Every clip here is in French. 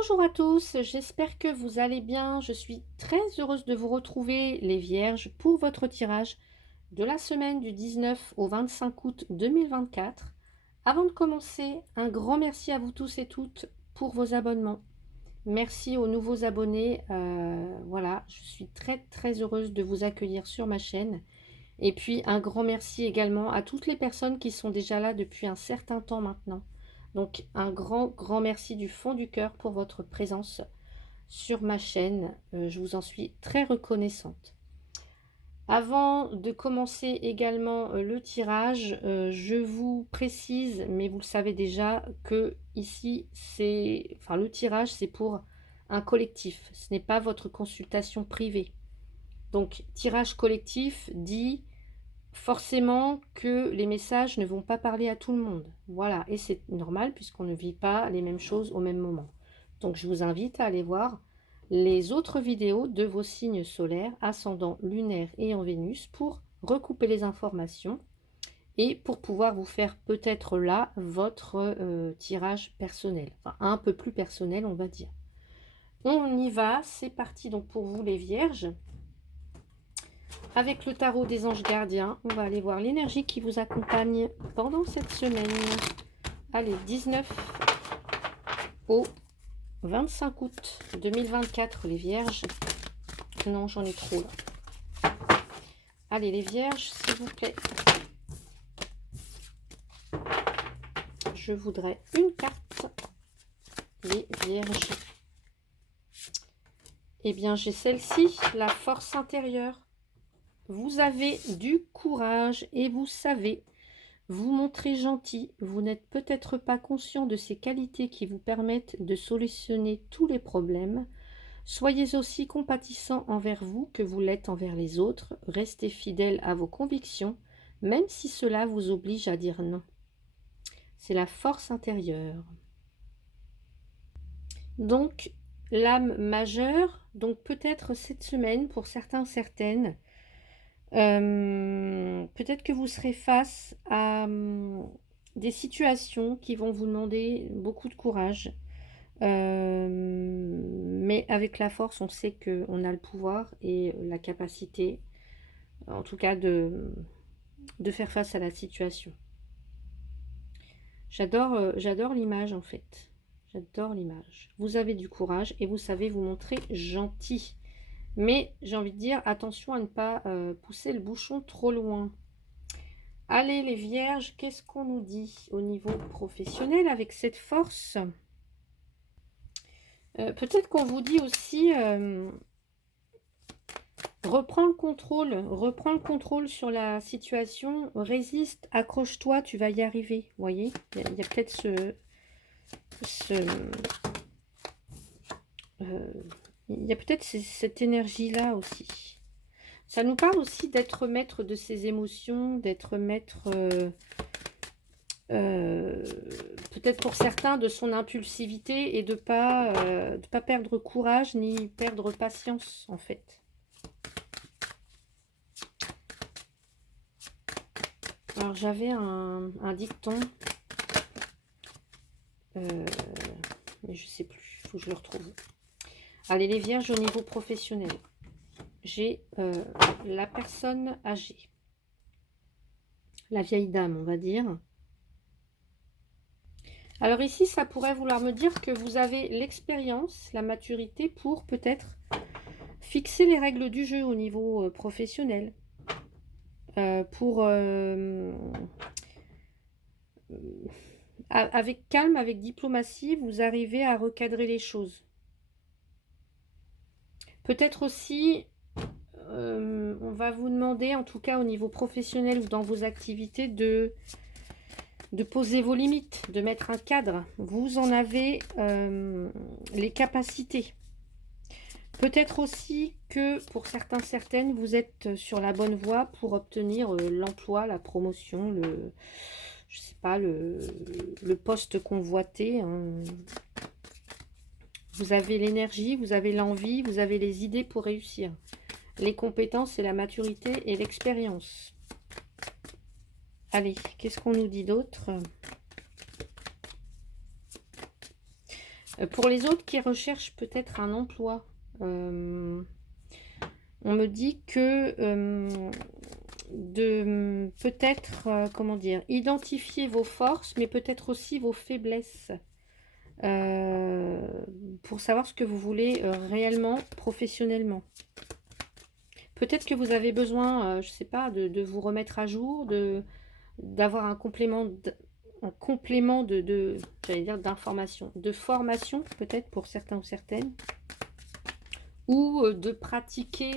Bonjour à tous, j'espère que vous allez bien. Je suis très heureuse de vous retrouver les Vierges pour votre tirage de la semaine du 19 au 25 août 2024. Avant de commencer, un grand merci à vous tous et toutes pour vos abonnements. Merci aux nouveaux abonnés. Voilà, je suis très heureuse de vous accueillir sur ma chaîne. Et puis un grand merci également à toutes les personnes qui sont déjà là depuis un certain temps maintenant. Donc un grand merci du fond du cœur pour votre présence sur ma chaîne. Je vous en suis très reconnaissante. Avant de commencer également le tirage, je vous précise, mais vous le savez déjà, que ici, le tirage, c'est pour un collectif. Ce n'est pas votre consultation privée. Donc, tirage collectif dit forcément que les messages ne vont pas parler à tout le monde. Voilà, et c'est normal puisqu'on ne vit pas les mêmes choses au même moment. Donc je vous invite à aller voir les autres vidéos de vos signes solaires, ascendant, lunaire et en Vénus pour recouper les informations et pour pouvoir vous faire peut-être là votre tirage personnel, enfin un peu plus personnel on va dire. On y va, c'est parti donc pour vous les Vierges. Avec le tarot des anges gardiens, on va aller voir l'énergie qui vous accompagne pendant cette semaine. Allez, 19 au 25 août 2024, les Vierges. Non, j'en ai trop là. Allez, les Vierges, s'il vous plaît. Je voudrais une carte. Les Vierges. Eh bien, j'ai celle-ci, la force intérieure. Vous avez du courage et vous savez vous montrez gentil. Vous n'êtes peut-être pas conscient de ces qualités qui vous permettent de solutionner tous les problèmes. Soyez aussi compatissant envers vous que vous l'êtes envers les autres. Restez fidèle à vos convictions, même si cela vous oblige à dire non. C'est la force intérieure. Donc, l'âme majeure, donc peut-être cette semaine, pour certains, certaines, peut-être que vous serez face à des situations qui vont vous demander beaucoup de courage. Mais avec la force, on sait qu'on a le pouvoir et la capacité, en tout cas, de faire face à la situation. J'adore l'image, en fait. J'adore l'image. Vous avez du courage et vous savez vous montrer gentil. Mais j'ai envie de dire, attention à ne pas pousser le bouchon trop loin. Allez les Vierges, qu'est-ce qu'on nous dit au niveau professionnel avec cette force? Peut-être qu'on vous dit aussi, reprends le contrôle sur la situation, résiste, accroche-toi, tu vas y arriver. Vous voyez, il y a peut-être il y a peut-être cette énergie-là aussi. Ça nous parle aussi d'être maître de ses émotions, d'être maître, peut-être pour certains, de son impulsivité et de pas perdre courage ni perdre patience, en fait. Alors, j'avais un dicton, mais je sais plus, il faut que je le retrouve. Allez, les Vierges, au niveau professionnel. J'ai la personne âgée, la vieille dame, on va dire. Alors ici, ça pourrait vouloir me dire que vous avez l'expérience, la maturité pour peut-être fixer les règles du jeu au niveau professionnel. Avec calme, avec diplomatie, vous arrivez à recadrer les choses. Peut-être aussi, on va vous demander, en tout cas au niveau professionnel ou dans vos activités, de poser vos limites, de mettre un cadre. Vous en avez les capacités. Peut-être aussi que pour certains, certaines, vous êtes sur la bonne voie pour obtenir l'emploi, la promotion, je sais pas, le poste convoité. Hein. Vous avez l'énergie, vous avez l'envie, vous avez les idées pour réussir. Les compétences et la maturité et l'expérience. Allez, qu'est-ce qu'on nous dit d'autre? Pour les autres qui recherchent peut-être un emploi, on me dit que de peut-être, comment dire, identifier vos forces, mais peut-être aussi vos faiblesses, euh, pour savoir ce que vous voulez réellement, professionnellement. Peut-être que vous avez besoin, je sais pas, de vous remettre à jour, d'avoir un complément j'allais dire d'information, de formation peut-être pour certains ou certaines, ou de pratiquer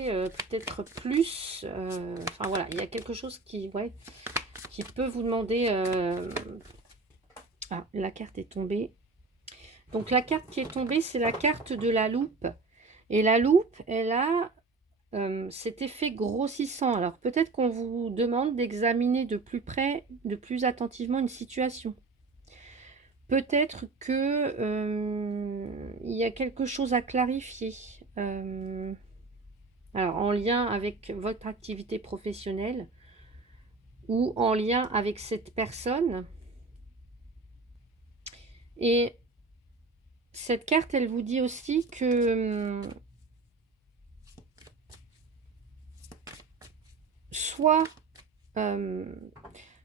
peut-être plus. Enfin voilà, il y a quelque chose ouais, qui peut vous demander. Ah, la carte est tombée. Donc la carte qui est tombée, c'est la carte de la loupe. Et la loupe, elle a cet effet grossissant. Alors peut-être qu'on vous demande d'examiner de plus près, de plus attentivement une situation. Peut-être que il y a quelque chose à clarifier. Alors en lien avec votre activité professionnelle ou en lien avec cette personne. Et cette carte, elle vous dit aussi que soit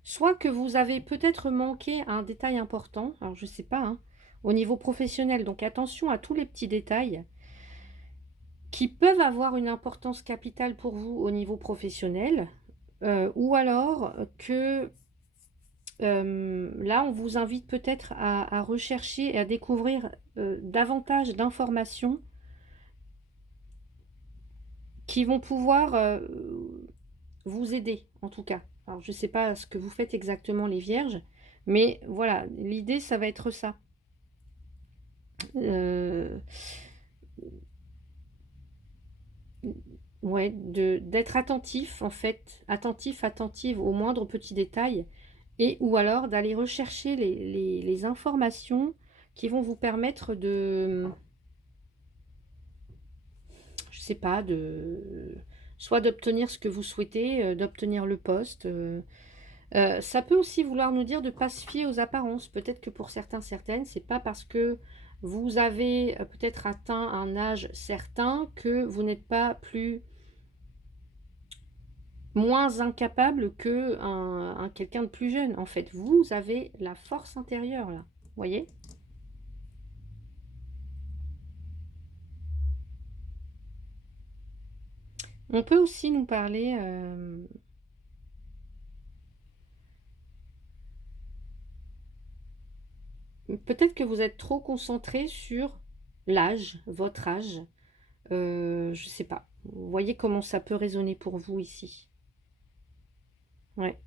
soit que vous avez peut-être manqué un détail important, alors je ne sais pas, hein, au niveau professionnel, donc attention à tous les petits détails qui peuvent avoir une importance capitale pour vous au niveau professionnel, ou alors que là, on vous invite peut-être à rechercher et à découvrir davantage d'informations qui vont pouvoir vous aider, en tout cas. Alors, je ne sais pas ce que vous faites exactement, les vierges, mais voilà, l'idée, ça va être ça. Euh, ouais, d'être attentif, en fait, attentive aux moindres petits détails, et ou alors d'aller rechercher les informations qui vont vous permettre je sais pas, soit d'obtenir ce que vous souhaitez, d'obtenir le poste. Ça peut aussi vouloir nous dire de ne pas se fier aux apparences. Peut-être que pour certains, certaines, c'est pas parce que vous avez peut-être atteint un âge certain que vous n'êtes pas moins incapable que quelqu'un de plus jeune. En fait, vous avez la force intérieure là. Vous voyez? On peut aussi nous parler. Peut-être que vous êtes trop concentré sur l'âge, votre âge. Je sais pas. Vous voyez comment ça peut résonner pour vous ici. Ouais.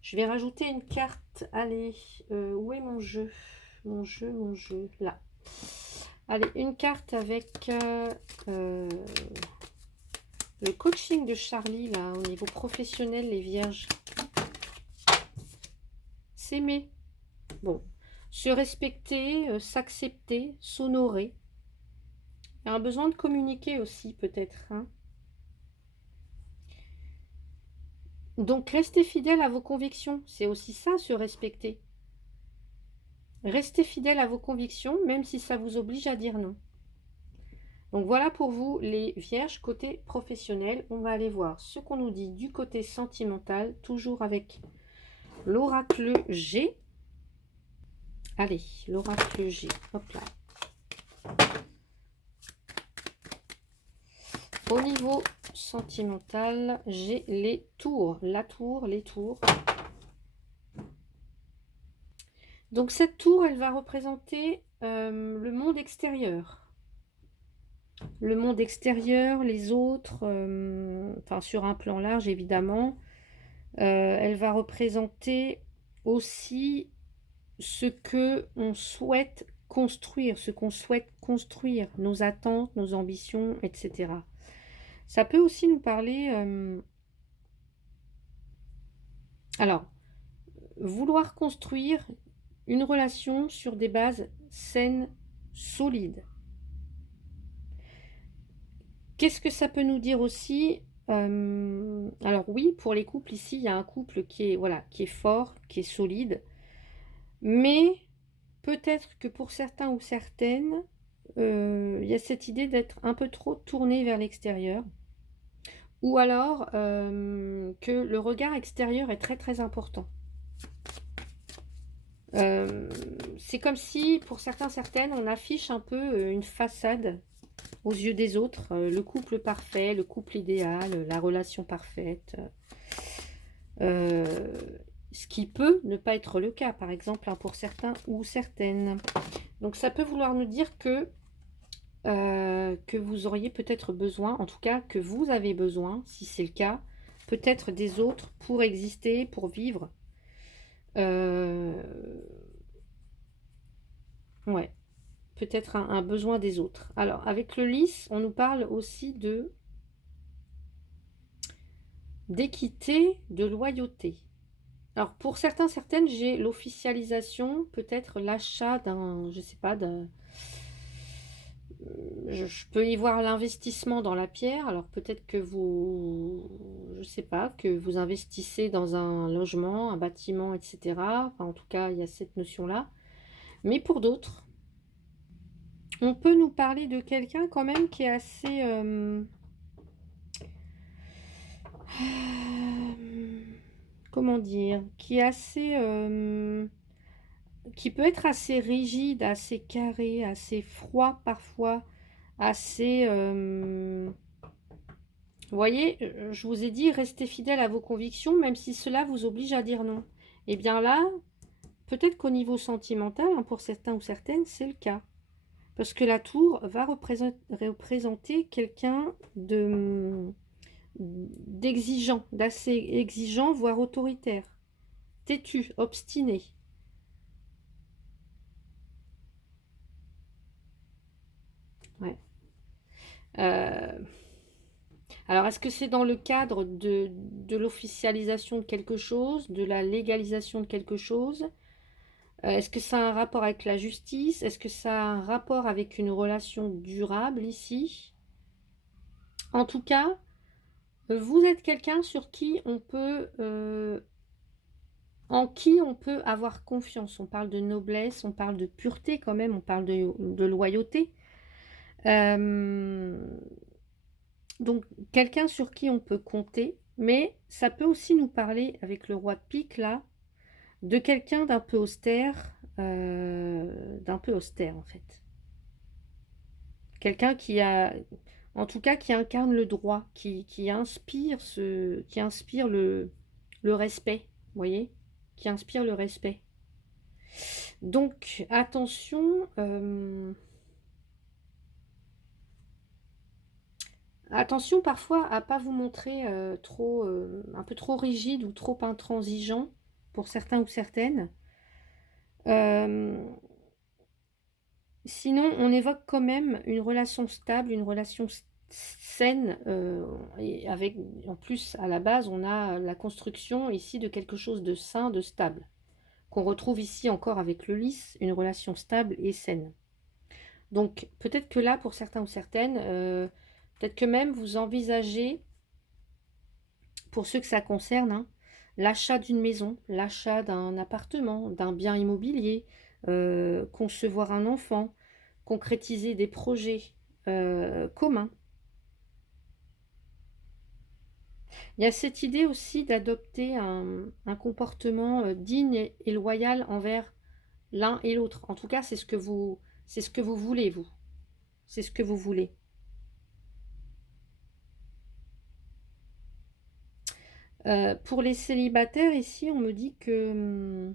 Je vais rajouter une carte. Allez, où est mon jeu? Mon jeu. Là. Allez, une carte avec le coaching de Charlie, là, au niveau professionnel, les vierges. S'aimer. Bon. Se respecter, s'accepter, s'honorer. Il y a un besoin de communiquer aussi, peut-être. Hein. Donc, restez fidèle à vos convictions. C'est aussi ça, se respecter. Restez fidèle à vos convictions, même si ça vous oblige à dire non. Donc voilà pour vous les vierges côté professionnel. On va aller voir ce qu'on nous dit du côté sentimental, toujours avec l'oracle G. Allez, l'oracle G. Hop là. Au niveau sentimental, j'ai les tours. La tour, les tours. Donc cette tour, elle va représenter le monde extérieur. Le monde extérieur, les autres, enfin sur un plan large évidemment. Elle va représenter aussi ce que on souhaite construire, ce qu'on souhaite construire, nos attentes, nos ambitions, etc. Ça peut aussi nous parler, alors, vouloir construire une relation sur des bases saines, solides. Qu'est-ce que ça peut nous dire aussi? Alors oui, pour les couples ici, il y a un couple qui est, voilà, qui est fort, qui est solide. Mais peut-être que pour certains ou certaines, il y a cette idée d'être un peu trop tourné vers l'extérieur. Ou alors que le regard extérieur est très très important. Euh, c'est comme si, pour certains, certaines, on affiche un peu une façade aux yeux des autres, le couple parfait, le couple idéal, la relation parfaite. Euh, Ce qui peut ne pas être le cas, par exemple, hein, pour certains ou certaines. Donc ça peut vouloir nous dire que vous auriez peut-être besoin, en tout cas que vous avez besoin, si c'est le cas, peut-être des autres pour exister, pour vivre. Euh, ouais, peut-être un besoin des autres. Alors, avec le lys, on nous parle aussi de d'équité, de loyauté. Alors, pour certains, certaines, j'ai l'officialisation, peut-être l'achat d'un, je sais pas, d'un, je peux y voir l'investissement dans la pierre. Alors peut-être que vous, je sais pas, que vous investissez dans un logement, un bâtiment, etc. Enfin, en tout cas, il y a cette notion-là. Mais pour d'autres, on peut nous parler de quelqu'un quand même qui est assez, comment dire, qui est assez, qui peut être assez rigide, assez carré, assez froid parfois, assez, vous voyez, je vous ai dit, restez fidèle à vos convictions, même si cela vous oblige à dire non. Et bien là, peut-être qu'au niveau sentimental, hein, pour certains ou certaines, c'est le cas. Parce que la tour va représenter quelqu'un de d'exigeant, d'assez exigeant, voire autoritaire, têtu, obstiné. Ouais. Euh, Alors, est-ce que c'est dans le cadre de l'officialisation de quelque chose, de la légalisation de quelque chose? Est-ce que ça a un rapport avec la justice? Est-ce que ça a un rapport avec une relation durable ici? En tout cas, vous êtes quelqu'un sur qui on peut, en qui on peut avoir confiance. On parle de noblesse, on parle de pureté quand même, on parle de loyauté. Euh, donc, quelqu'un sur qui on peut compter, mais ça peut aussi nous parler, avec le roi de pique là, de quelqu'un d'un peu austère en fait. Quelqu'un qui a, en tout cas, qui incarne le droit, qui inspire qui inspire le respect, vous voyez, qui inspire le respect. Donc, attention, attention parfois à pas vous montrer trop, un peu trop rigide ou trop intransigeant pour certains ou certaines. Euh, Sinon, on évoque quand même une relation stable, une relation saine, et avec, en plus, à la base, on a la construction ici de quelque chose de sain, de stable, qu'on retrouve ici encore avec le lys, une relation stable et saine. Donc, peut-être que là, pour certains ou certaines, peut-être que même vous envisagez, pour ceux que ça concerne, hein, l'achat d'une maison, l'achat d'un appartement, d'un bien immobilier, concevoir un enfant, concrétiser des projets communs. Il y a cette idée aussi d'adopter un comportement digne et loyal envers l'un et l'autre. En tout cas, c'est ce que vous voulez, vous. C'est ce que vous voulez. Pour les célibataires, ici, on me dit que,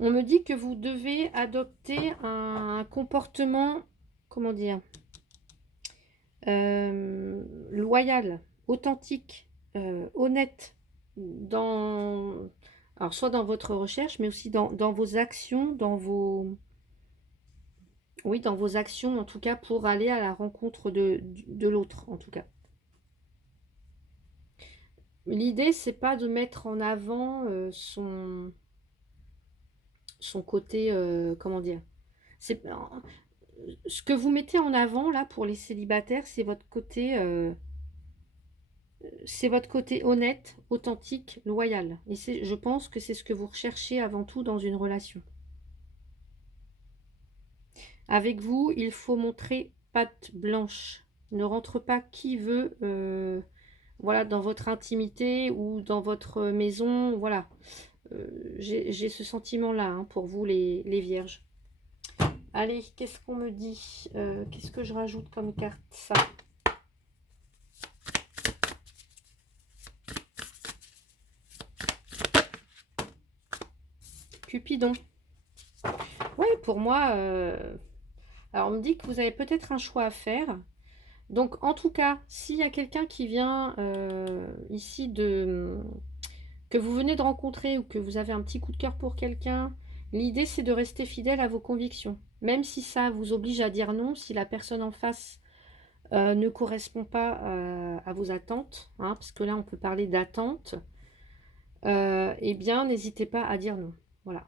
on me dit que vous devez adopter un comportement, comment dire, loyal, authentique, honnête, dans, alors soit dans votre recherche, mais aussi dans vos actions, oui, dans vos actions, en tout cas, pour aller à la rencontre de l'autre, en tout cas. L'idée, c'est pas de mettre en avant son côté, comment dire, c'est ce que vous mettez en avant là pour les célibataires, c'est votre côté c'est votre côté honnête, authentique, loyal. Et je pense que c'est ce que vous recherchez avant tout dans une relation. Avec vous, il faut montrer patte blanche. Ne rentre pas qui veut, voilà, dans votre intimité ou dans votre maison. Voilà, j'ai ce sentiment-là hein, pour vous, les vierges. Allez, qu'est-ce qu'on me dit? Qu'est-ce que je rajoute comme carte? Ça. Cupidon. Oui, pour moi, alors on me dit que vous avez peut-être un choix à faire. Donc, en tout cas, s'il y a quelqu'un qui vient ici que vous venez de rencontrer ou que vous avez un petit coup de cœur pour quelqu'un, l'idée c'est de rester fidèle à vos convictions. Même si ça vous oblige à dire non, si la personne en face ne correspond pas à vos attentes, hein, parce que là on peut parler d'attente, eh bien n'hésitez pas à dire non. Voilà.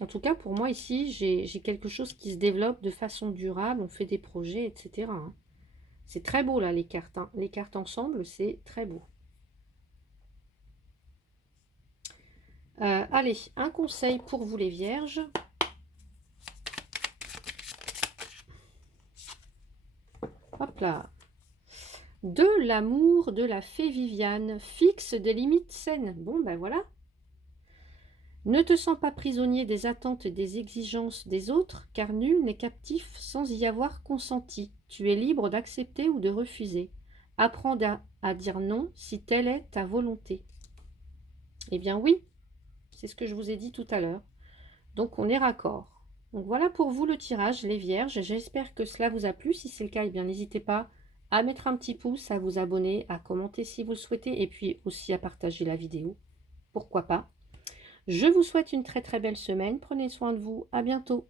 En tout cas, pour moi ici, j'ai quelque chose qui se développe de façon durable, on fait des projets, etc. hein. C'est très beau là les cartes. Hein. Les cartes ensemble, c'est très beau. Allez, un conseil pour vous les vierges. Hop là. De l'amour de la fée Viviane. Fixe des limites saines. Bon, ben voilà. Ne te sens pas prisonnier des attentes et des exigences des autres, car nul n'est captif sans y avoir consenti. Tu es libre d'accepter ou de refuser. Apprends à dire non si telle est ta volonté. Eh bien oui, c'est ce que je vous ai dit tout à l'heure. Donc on est raccord. Donc voilà pour vous le tirage, les vierges. J'espère que cela vous a plu. Si c'est le cas, eh bien n'hésitez pas à mettre un petit pouce, à vous abonner, à commenter si vous le souhaitez, et puis aussi à partager la vidéo. Pourquoi pas. Je vous souhaite une très très belle semaine. Prenez soin de vous. À bientôt.